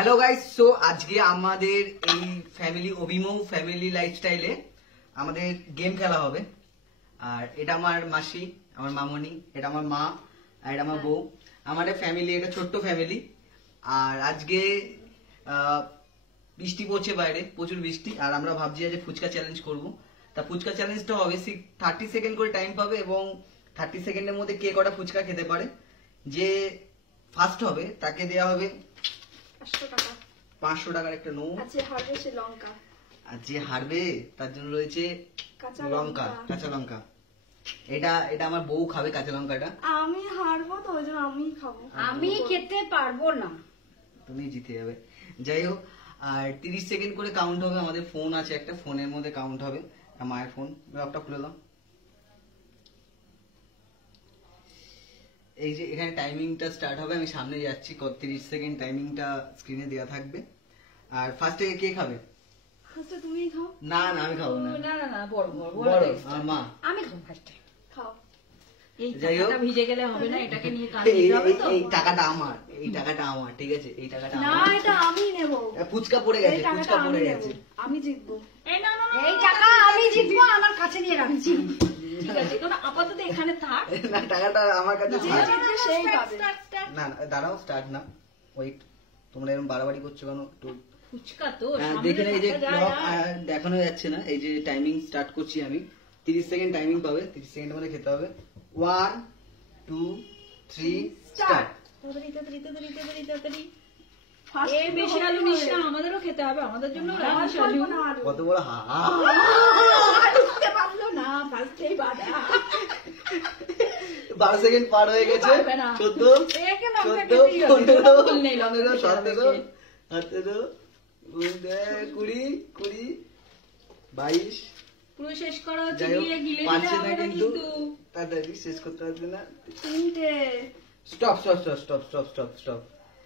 Hello guys, so আজকে আমাদের এই ফ্যামিলি অভিমৌ ফ্যামিলি লাইফস্টাইলে আমাদের গেম খেলা হবে। আর এটা আমার মাসি, আমার মামনি, এটা আমার মা, আর এটা আমার বউ। আমাদের ফ্যামিলি, এটা ছোট্ট ফ্যামিলি। আর আজকে বৃষ্টি পড়ছে বাইরে, প্রচুর বৃষ্টি। আর আমরা ভাবছি যে ফুচকা চ্যালেঞ্জ করব। তা ফুচকা চ্যালেঞ্জটা হবে 30 সেকেন্ড করে টাইম পাবে, এবং 30 সেকেন্ডের মধ্যে কে কটা ফুচকা খেতে পারে, যে ফার্স্ট হবে তাকে দেওয়া হবে 500 টাকার একটা নোট। আর যে হারবে তার জন্য রয়েছে কাঁচা লঙ্কা। এটা আমার বউ খাবে কাঁচা লঙ্কাটা। আমি হারবো তো, ওই জন্য আমি খাবো। আমি খেতে পারবো না, তুমি জিতে যাবে। যাই হোক, আর 30 সেকেন্ড করে কাউন্ট হবে। আমাদের ফোন আছে একটা, ফোনের মধ্যে কাউন্ট হবে। মায়ের ফোন, ল্যাপটপ খুলে দাও। এই যে এখানে টাইমিংটা স্টার্ট হবে, আমি সামনে যাচ্ছি। 30 সেকেন্ড টাইমিংটা স্ক্রিনে দেওয়া থাকবে। আর ফার্স্টে কে খাবে? ফার্স্টে তুমিই খাও। না না, আমি খাবো না। না না না, বড় আমার মা। আমি খাবো ফার্স্টে। খাও। এই যাই হোক, টাকাটা ভিজে গেলে হবে না, এটাকে নিয়ে কাজ দিতে হবে তো। এই টাকাটা আমার, ঠিক আছে? এই টাকাটা না, আমার। এটা আমি নেব। ফুচকা পড়ে গেছে, ফুচকা পড়ে গেছে। আমি জিতবো। এই না না, এই টাকা আমি জিতবো, আমার কাছে নিয়ে রাখছি। ঠিক আছে, তোরা আপাতত এখানে থাক। না, টাকাটা আমার কাছে যে থাক। জিতবে সেই পাবে। না না, দাঁড়াও, স্টার্ট না, ওয়েট। তোমরা এরকম বাড়াবাড়ি করছো কেন? একটু ফুচকা তো দেখে না, এই যে ক্লক দেখানো যাচ্ছে না। এই যে টাইমিং স্টার্ট করছি আমি। 30 সেকেন্ড টাইমিং পাবে, 30 সেকেন্ডের মধ্যে খেতে হবে। 1 2 3 স্টার্ট। তাড়াতাড়ি এই বেশি আলু নিস না, আমাদেরও খেতে হবে, আমাদের জন্য রাখিস আলু। কত বড় বুঝতে পারলো না, ফার্স্টেই বাধা। 12 সেকেন্ড পার হয়ে গেছে। 14 একে লঙ্কা 14 খেতেই হবে, 15 ভুল নেই, লঙ্কা 15 খেতে 17 হবে। 18 19 20 22। পুরো শেষ করা হচ্ছে, যাই হোক, গিলে গিলে 5 দিলে হবে না কিন্তু কিন্তু। তাড়াতাড়ি শেষ করতে পারবে না। 3টে। স্টপ।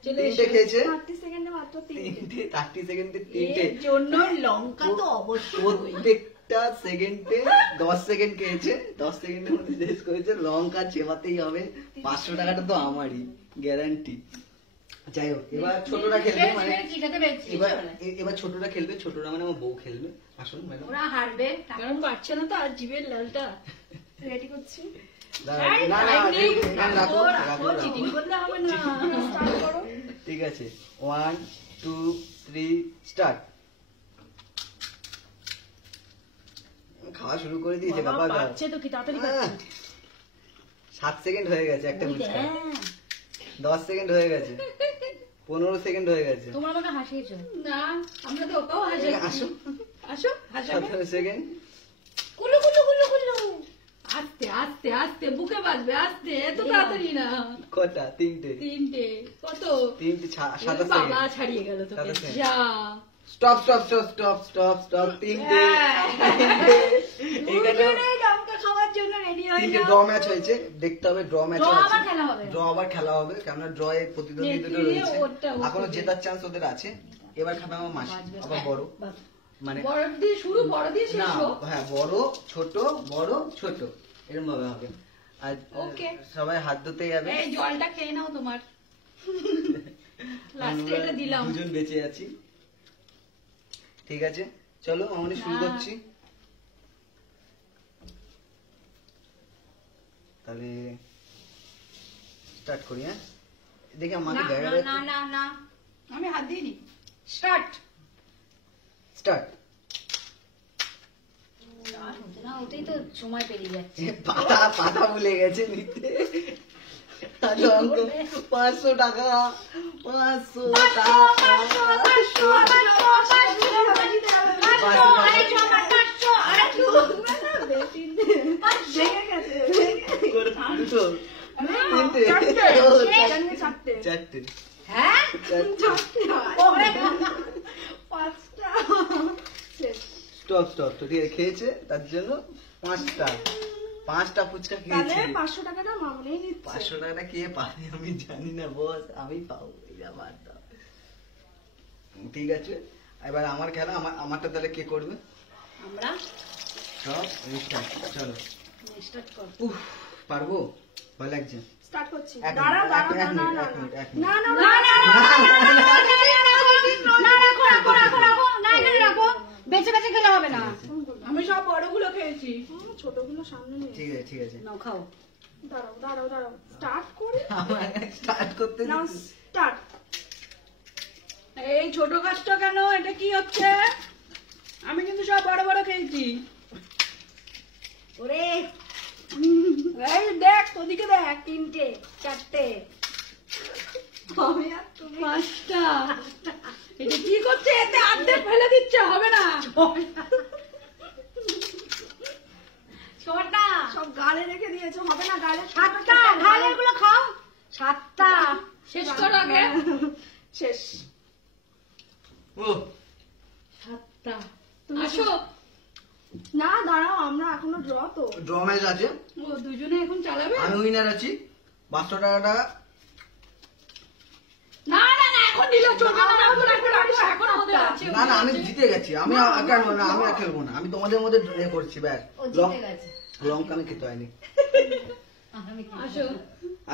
চলে 3টে খেয়েছে। 30 সেকেন্ডে মাত্র 3টে। 30 সেকেন্ডে 3টে। এর জন্য লঙ্কা তো অবশ্যই। প্রত্যেকটা সেকেন্ডে 10 সেকেন্ড খেয়েছে। 10 সেকেন্ডের মধ্যে শেষ করেছে। লঙ্কা চেবাতেই হবে। 500 টাকাটা তো আমারই, গ্যারান্টি। যাই হোক, এবার ছোটরা খেলবে, মানে এবার ছোটরা খেলবে। ছোটরা মানে আমার বউ খেলবে। আসুন ম্যাডাম। ওরা হারবে, কারণ পারছে না তো আর জিভের লালটা। রেডি করছি। না না, এখানে রাখো। চিটিং করলে হবে না। স্টার্ট করো। ঠিক আছে, 1 2 3 স্টার্ট। খাওয়া শুরু করে দিয়েছে বাবা। পাচ্ছে তো কি তাড়াতাড়ি পাচ্ছে। 7 সেকেন্ড হয়ে গেছে একটা ফুচকা। হ্যাঁ, 10 সেকেন্ড হয়ে গেছে। 15 সেকেন্ড হয়ে গেছে। তোমরা আমাকে হাসিয়েছো না, আমরা তো ওকেও হাসিয়েছি। আসো, আসো হাসাবে। 17 সেকেন্ড। কুলু কুলু কুলু কুলু। আস্তে আস্তে আস্তে, বুকে বাজবে আস্তে, এত তাড়াতাড়ি না। কটা? 3টে। 3টে কত? 3টে 27 বাবা সেকেন্ড। ছাড়িয়ে গেল তোকে। 27 সেকেন্ড। যা স্টপ। 3টে। দুজনে লঙ্কা খাওয়ার জন্য রেডি হয়ে 3টে যাও। ড্র ম্যাচ হয়েছে, দেখতে হবে। ড্র ম্যাচ Draw আছে, আবার খেলা হবে। ড্র আবার খেলা হবে, কেননা ড্র এর প্রতিদ্বন্দ্বী দুটো রয়েছে। এখনো জেতার চান্স ওদের আছে। এবার খাবে আমার মাসি, আবার বড়, মানে বড় দিয়ে শুরু, বড় দিয়ে শেষ না, হোক। হ্যাঁ, বড় ছোট, বড় ছোট, এরকম ভাবে হবে। আর ওকে, সবাই হাত ধুতে যাবে। এই জলটা খেয়ে নাও তোমার। লাস্টে এটা দিলাম। দুজন বেঁচে আছি। ঠিক আছে, চলো আমরা শুরু করছি। তাহলে স্টার্ট করি। হ্যাঁ, দেখি আমাকে জায়গা দেয়। না না না, আমি হাত দিইনি। স্টার্ট। না, ওটাই তো সময় পেরিয়ে যাচ্ছে। পাতা ভুলে গেছে নিতে। 500 টাকা, 500 টাকা, 500 চারটে। হ্যাঁ, স্টপ। ঠিক আছে, খেয়েছে তার জন্য 5টা ফুচকা খেয়েছে। 500 টাকাটা মামুনি নিচ্ছে। 500 টাকাটা কে পাবে আমি জানি না বস, আমি পাবো। বাদ দাও। ঠিক আছে, এবার আমার খেলা। আমারটা তাহলে কে করবে? আমরা। সব রিস্টার্ট। চলো স্টার্ট কর। পারবো? ভয় লাগছে। স্টার্ট করছি। এক দাঁড়াও, মিনিট, দাঁড়াও, এক না মিনিট, না এক মিনিট, এক না মিনিট। না না না। ঠিক আছে নাও খাও। দাঁড়াও স্টার্ট করে আমার স্টার্ট করতে নাও দিচ্ছি। স্টার্ট। এই ছোট গাছটা কেন? এটা কি হচ্ছে? আমি কিন্তু সব বড় বড় খেয়েছি। ওরে এই দেখ, ওদিকে দেখ। 3টে 4টে আমি আর তুমি 5টা। এটা কি করছে? এতে অর্ধেক ফেলে দিচ্ছে, হবে না। 6টা সব গালে রেখে দিয়েছো, হবে না গালে। 7টা, গালের গুলো খাও। 7টা শেষ করো আগে। শেষ। ও 7টা। আসো। না দাঁড়াও, আমরা এখনো ড্র তো। ড্র ম্যাচ আছে, ও দুজনে এখন চালাবে? আমি উইনার আছি। 500 টাকাটা না না না, এখন দিলে চলবে না। এখন আমাদের আছে। না না, আমি জিতে গেছি। আমি আর খেলবো না, আমি আর খেলবো না। আমি তোমাদের মধ্যে এ করছি ব্যাস। লঙ্কা আমি খেতে হয়নি। আসো।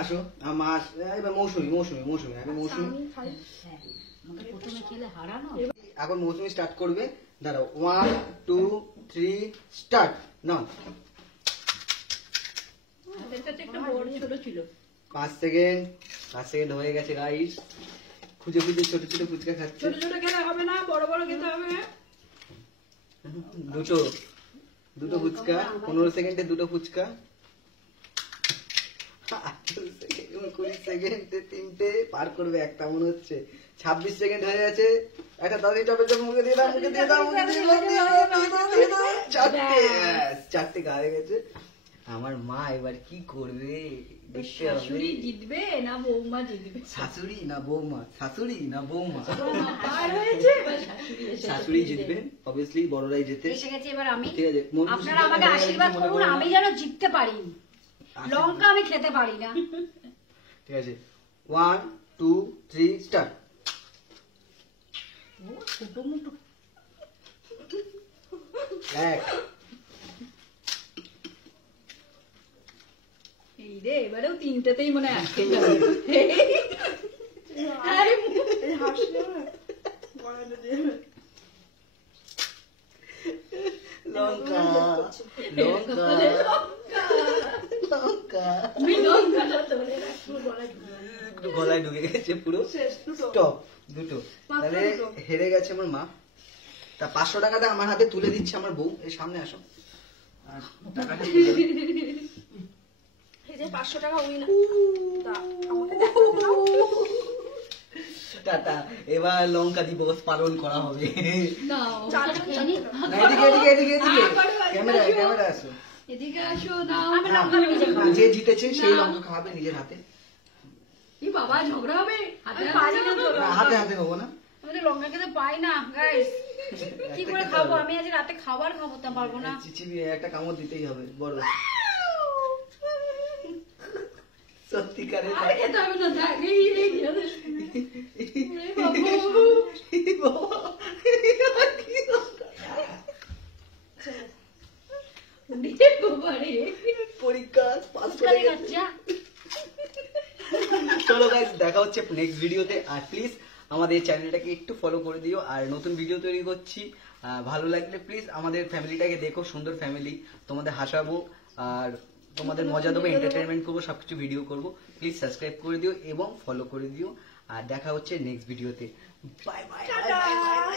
আসো আমার এবার মৌসুমি আগে মৌসুমি। এখন মৌসুমি স্টার্ট করবে। দাঁড়াও, 1 2 3 স্টার্ট নাও। আমাদের কাছে একটা বড় ছোট ছিল। 5 সেকেন্ড হয়ে গেছে গাইস। খুঁজে খুঁজে ছোট ছোট ফুচকা খাচ্ছে। ছোট ছোট খেলে হবে না, বড় বড় খেতে হবে। দুটো ফুচকা, 15 সেকেন্ডে দুটো ফুচকা, 20 সেকেন্ডে 3টে পার করবে একটা মনে হচ্ছে। 26 সেকেন্ড হয়ে গেছে। একটা দাদি টপে মুখে দিয়ে দাও, চারটে গায়ে গেছে। আমার মা এবার কি করবে দেখতে হবে। শাশুড়ি জিতবে না বৌমা জিতবে? শাশুড়ি না বৌমা, শাশুড়ি না বৌমা? পার হয়েছে, এবার শাশুড়ি এসেছে। শাশুড়ি জিতবে, অবভিয়াসলি বড়রাই জিতে। এসে গেছে এবার আমি। ঠিক আছে, মন খুশি আপনারা আমাকে করে আশীর্বাদ মনে করুন, করো। আমি যেন জিততে পারি। লঙ্কা আমি খেতে পারি না। ঠিক আছে, 1 2 3 স্টার্ট। ও ছোট মুটো। এক এই রে, এবারেও 3টেতেই মনে হয় আটকে এই হাসলে না, গলাটা দিয়ে লঙ্কা লঙ্কা লঙ্কা একটু গলায় ঢুকে গেছে পুরো। শেষ দুটো। স্টপ, দুটো। মাত্র তাহলে দুটো। হেরে গেছে আমার মা। তা 500 টাকাটা আমার হাতে তুলে দিচ্ছে আমার বউ। এই সামনে আসো। আর টাকাটা তুলে দাও। এই যে 500 টাকা উইন। আমাকে দেখাও দাও। টাটা। এবার লঙ্কা দিবস পালন করা হবে। চারটে খেয়ে নি। না, এদিকে ক্যামেরা আসো। এদিকে আসো নাও। আমি লঙ্কা ভেজে খাবো। যে জিতেছে সেই লঙ্কা খাবে নিজের হাতে। কি বাবা, ঝগড়া হবে? হাতে আমি হাতে পারি না তো। না, হাতে হাতে নেবো না। আমি তো লঙ্কা খেতে পাই না গাইস। কি করে খাবো? আমি আজ রাতে খাবার খাবো তা পারবো না। চিচিবি একটা কামড় দিতেই হবে বড়। সত্যিকারে আর খেতে হবে না, থাক। এই বাবু। বাবারে। পরীক্ষা পাস করে ফুচকারে গেছে। খাচ্ছা। চলো গাইস, দেখা হচ্ছে নেক্সট ভিডিওতে। আর প্লিজ আমাদের চ্যানেলটাকে একটু ফলো করে দিও। আর নতুন ভিডিও তৈরি করছি, ভালো লাগলে প্লিজ আমাদের ফ্যামিলিটাকে দেখো। সুন্দর ফ্যামিলি, তোমাদের হাসাবো আর তোমাদের মজা দেবো, এন্টারটেনমেন্ট করবো, সবকিছু ভিডিও করবো। প্লিজ সাবস্ক্রাইব করে দিও এবং ফলো করে দিও। আর দেখা হচ্ছে নেক্সট ভিডিওতে। Bye bye bye bye.